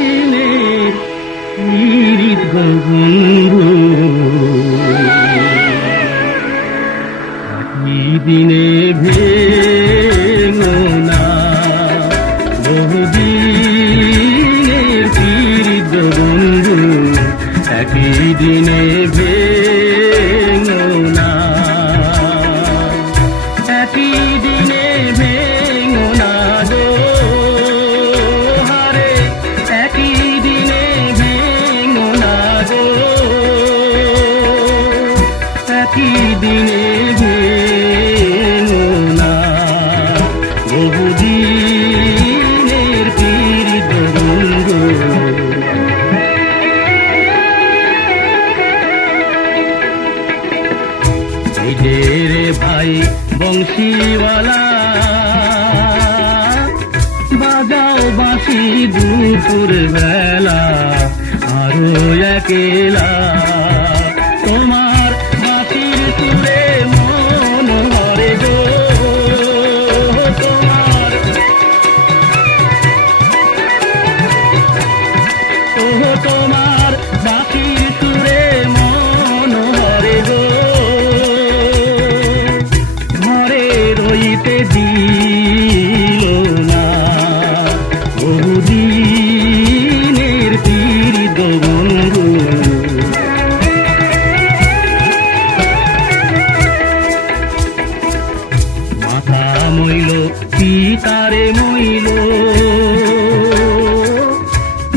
বহুদিনের পীড়িত বন্ধু একই দিনে ভেঙো না, বহুদিনের পীড়িত বন্ধু একই দিনে ভেঙো না, একই দিনে ভেঙো না গো হারে, একই দিনে ভেঙো না গো, একই দিনে ভেঙো না, বহুদিনের পীড়িত বন্ধু। এই যে রে ভাই বংশীওয়ালা, বাজাও বাঁশি দুপুর বেলা, আরো একেলা তোমার বাঁশির সুরে মন ভরে গো, তোমার তোমার বাঁশির সুরে মন ভরে গো, ঘরে রইতে দিল না, বহুদিনের পীড়িত বন্ধু। মাথা মইল পিতারে মইল,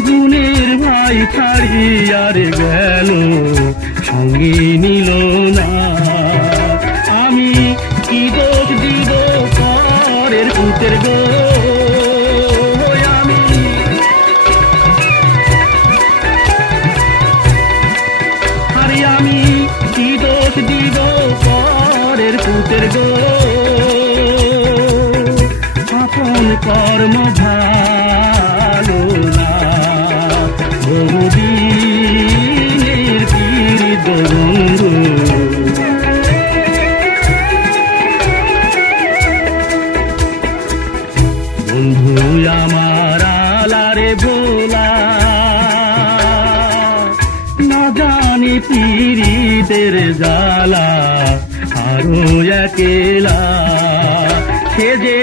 গুণের ভাই ছাড়িয়ার গেল, সঙ্গে নিল না, আমি কি দোষ দিব পরের পুতের গো, আমি আরে আমি কি দোষ দিব পরের পুতের গো, আপন কর্ম ভালো না, বহুদিনের পীড়িত বন্ধু। বন্ধু আমার আলারে ভোলা, না জানি পীড়িতের জ্বালা, আরো একেলা সে যে